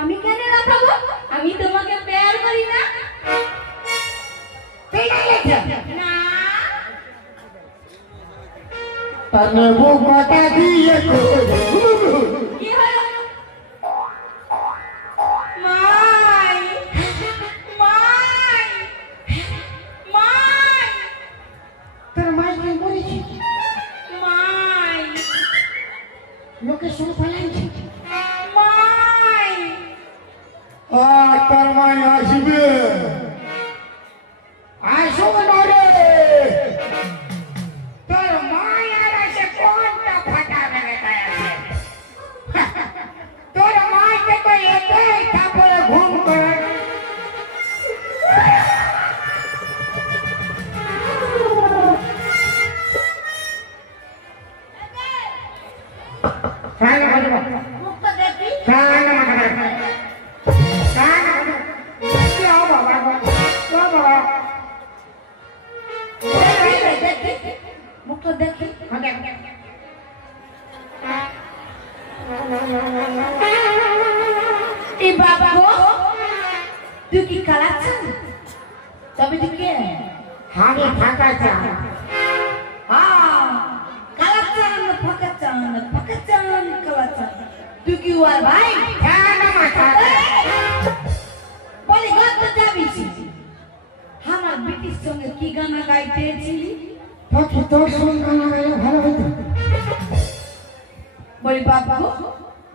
আমি কেন রাখাবো? আমি তোমাকে तने वो कटा दिए কি হলো মাই মাই মাই তোর মাই কি বলেছি মাই লোকে শুনে পালাইছি মাই তোর মাই আসবে আসবে না রে তোর মাই আর আসে কোনটা ফাটা বেড়ে আছে তোর মাইকে তো এটাই তারপরে ঘুম করে মুখটা দেখি মুখটা দেখি এই বাবা গো তুই কি কালাচ্ছেন তবে তুই কে আমি ফাঁকা চা কালাচ্ছেন ফাঁকাচ্ছেন কালাচ্ছেন তুই কি ওর ভাই বলি গত যাবি আমার ব্রিটিশ সঙ্গে কি গানা গাইতেছিলি তোকে তোর সঙ্গে গানা গাইলে ভালো হতো বলি বাবা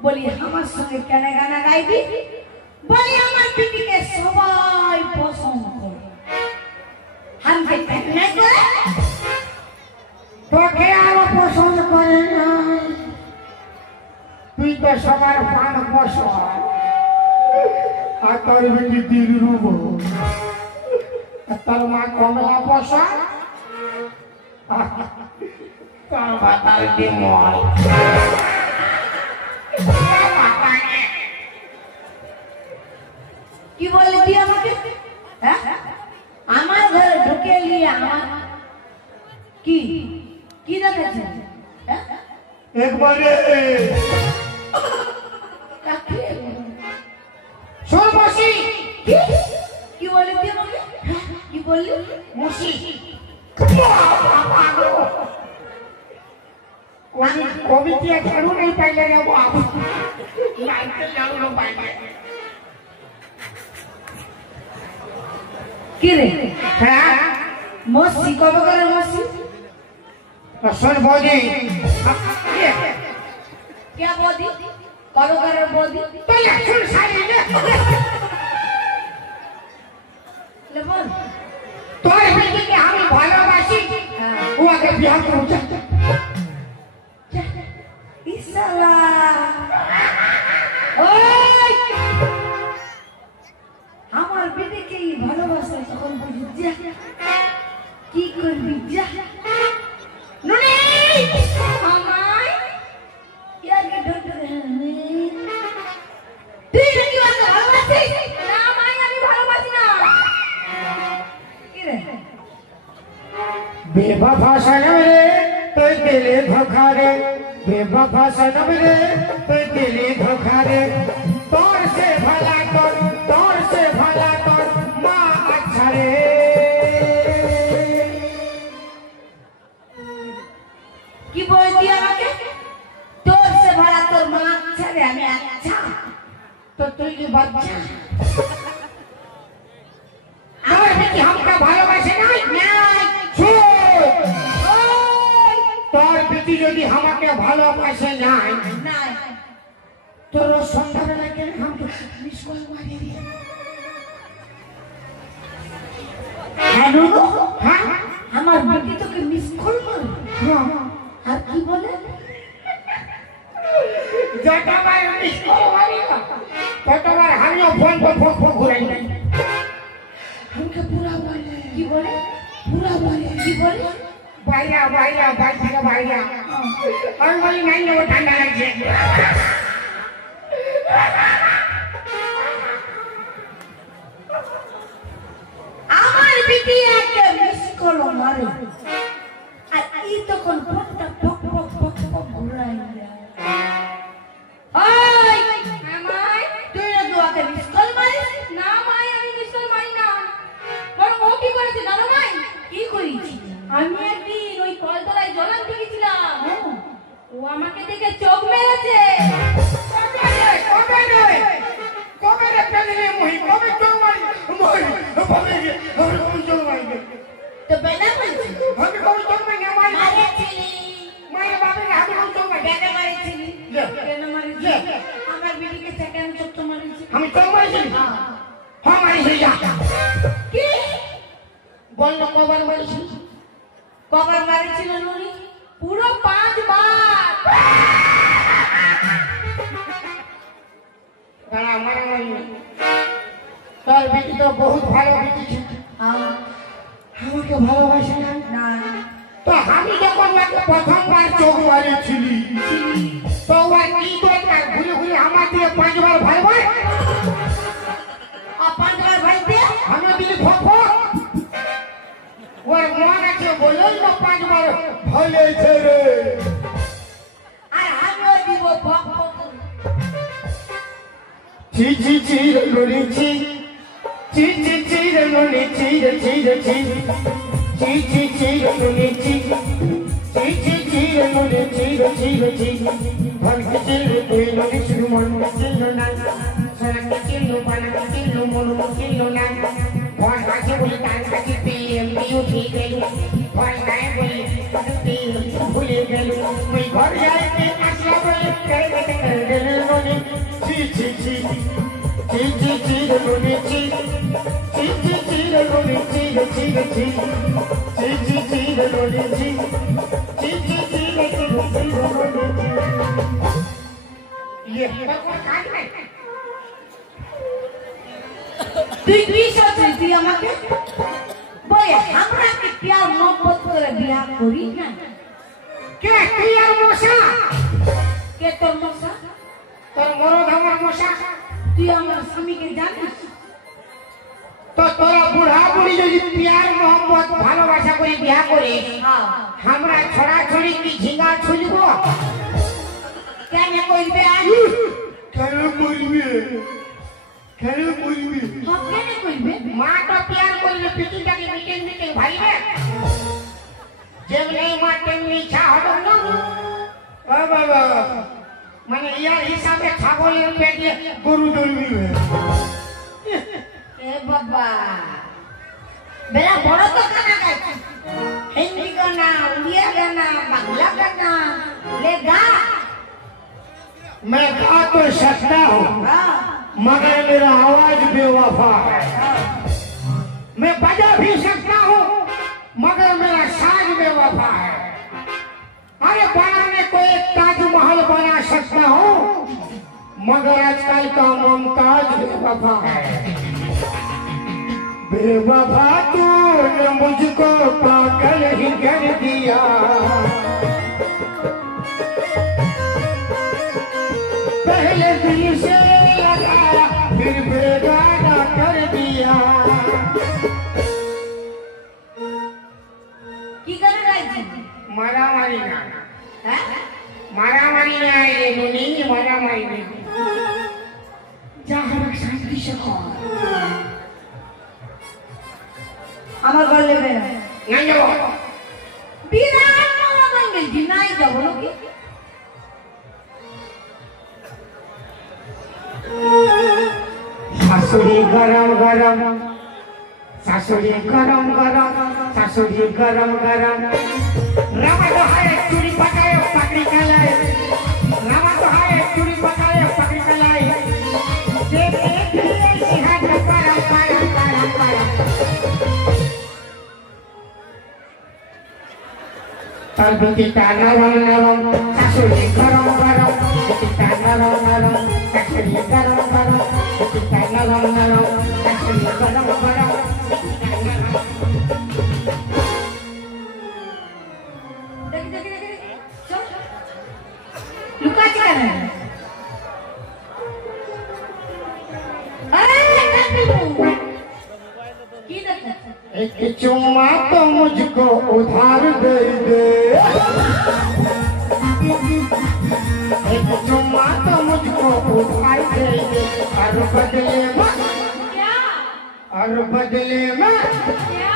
বলি আমার সঙ্গে কেন গানা গাইবি বলি আমার পিটিকে সবাই পছন্দ করে আমি কেন করে তোকে আরো পছন্দ করে না তুই তো সবার পান পছন্দ আর তোর বেটি দিল রুব তোর মা কমলা পছন্দ তোর বাতার ডিমল কি বললি তুই আমাকে হ্যাঁ আমার ঘরে ঢুকে নিয়ে আমার কি কি দেখেছিস হ্যাঁ একবারে শোন বসি কি বললি তুই আমাকে কি বললি বসি কবিতা কেন নেই পাইলে রে বাবু লাইতে জানো পাইলে কি রে হ্যাঁ মসি কবে করে মসি শোন বৌদি क्या बोदी करो करे बोदी তাহলে শুন সারি ले बोल তোর বেটিকে আমি ভালোবাসি ওকে বিয়ে করব ইসালা ওই আমার বেটিকে ভালোবাসা তখন বুঝি যা কি করবি যা নুনি আমায় ইয়াকে ঢোক তুই কি ভালোবাসিস না মাই আমি ভালোবাসি না কি রে बेवफा सनम रे तो दिले धोखा रे बेवफा सनम रे तो दिले धोखा रे तोर से भला तोर माँ अच्छा रे কি বল দিই আমাকে তোর সে ভাড়া তোর মা আচ্ছা রে আমি আচ্ছা तो तू की बच्चा और बेटी हमका ভালোবাসে নাই তোর বেটি যদি আমাকে ভালোবাসে নাই নাই তোর সন্ধানে লাগে আমাকে মিস কল মারি দিয়ে হ্যালো হ্যাঁ আমার বেটি তোকে মিস কল করে আর কি বলে যতবার মিস কল মারি ততবার আমিও ফোন ঘুরাই নাই আমাকে পুরা বলে কি বলে পুরা বলে কি বলে বাইরা বাইর থেকে বাইরা আমি বলি নাই নেবো ঠান্ডা লাগছে আমার বেটি একটা মিস কল মারে আর এই তখন ফোনটা পক পক পক পক ঘুরাই ওই মামাই তুই না দুয়াকে মিস কল মারিস না মাই আমি মিস কল মারি না বরং ও কি করেছে জানো মাই কি করেছি আমি একদিন ওই কলতলায় জল আনতে গেছিলাম ভাবে আমরা কোন চল মাইবে তো বেলা বলছি আমি কোন চল মাইবে মারেছিলি মায়ের বাবা আমি কোন চল মাইবে কেন মারেছিলি কেন মারেছিলি আমার বিটিকে সেকেন্ড চোট মারেছি আমি চল মাইছি হ্যাঁ মারিছি যা কি বল না কবার মারিছি কবার মারেছিল নুনি পুরো 5 বার গানা মারা মারি তোর বেটি তো বহুত ভালো বেটি ছিল আমাকে ভালোবাসে না না তো আমি যখন ওকে প্রথমবার চোখ মারিছিলি তো ওই কি দরকার ঘুরে ঘুরে আমার দিয়ে 5 বার ভাই ভাই আর 5 বার ভাই দিয়ে আমি দিলি ফক ওর মন আছে বলেই তো 5 বার ভাইছে রে আর আমিও দিব ফক ছি ছি ছি রে ছি ছি ছি ছি রে ছি রে ছি রে ছি ছি ছি ছি রে ছি ছি ছি ছি রে ছি রে ছি রে ছি ভন কে ছি রে তুই রে শুরু মন কে ছিল না সরা কে ছিল বানা কে ছিল মন কে ছিল না ভন কাছে বলি তার কাছে পিএম পিউ ঠিক গেল ভন নাই বলি তুই ভুলে গেল তুই ঘর যাইতে আসলা বলে করে গেল রে ছি ছি ছি ছি ছি ছি রে ছি ছি ছি ছি রে ছি ছি ছি ছি ছি ছি রে ছি ছি ছি ছি রে ये कोई काट है তুই কি করছিস তুই আমাকে বলে আমরা কি প্যার মোহব্বত করে বিয়া করি না কে তুই আর মশা কে তোর মশা তোর মরদ আমার মশা তুই আমার স্বামীকে জানিস তো তোরা বুড়া বুড়ি যদি প্যার মোহব্বত ভালোবাসা করে বিয়া করে আমরা ছড়া ছড়ি কি ঝিঙ্গা ছুলবো কেন কইবে আজ কেন বলবি কেন বলবি কেন কইবে মা তো প্যার করলে পিটিটাকে মিটেন মিটেন ভাইবে যেমনি মা তেমনি ছা হতো না ও বাবা মানে ইয়ার হিসাবে ছাগলের পেটে গরু ধরবি এ বাবা বেলা বড় তো গানা গাইছি হিন্দি গানা উড়িয়া গানা বাংলা গানা ले गा मैं गा तो सकता हूँ मगर मेरा आवाज बेवफा है मैं बजा भी सकता हूँ मगर मेरा साज बेवफा है अरे बनाने को एक ताजमहल बना सकता हूँ मगर आजकल का मुमताज बेवफा है बेवफा तूने मुझको पागल ही कर दिया पहले दिल से लगाया फिर बेगाना कर दिया की गाना गाइছি मारा मारी गाना হ্যাঁ मारा मारी नहीं नुनी मारा मारी नहीं যা আমার শান্তি সহ আমার ঘর লেবে না नहीं जाओ বিরাট মালা বাঙ্গেল দি নাই যাব নাকি सासुरी गरम गरम सासुरी गरम गरम सासुरी गरम गरम रामा तो है चूड़ी पकाए पकड़ी कलाई रामा तो है चूड़ी पकाए पकड़ी कलाई देख देख सिहार परम परम परम परम तल बिटिता नरम नरम सासुरी गरम गरम बिटिता नरम नरम सासुरी गरम गरम बिटिता नरम नरम सासुरी गरम गरम देख देख देख चल लुकाची का नाही अरे काटू की देख एक चुम्मा तो मुझको उधार दे दे एक चुम्मा तो मुझको उधार दे दे और बदले में क्या और बदले में क्या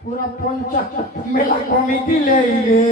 पूरा पंचायत मेला कमिटी ले ले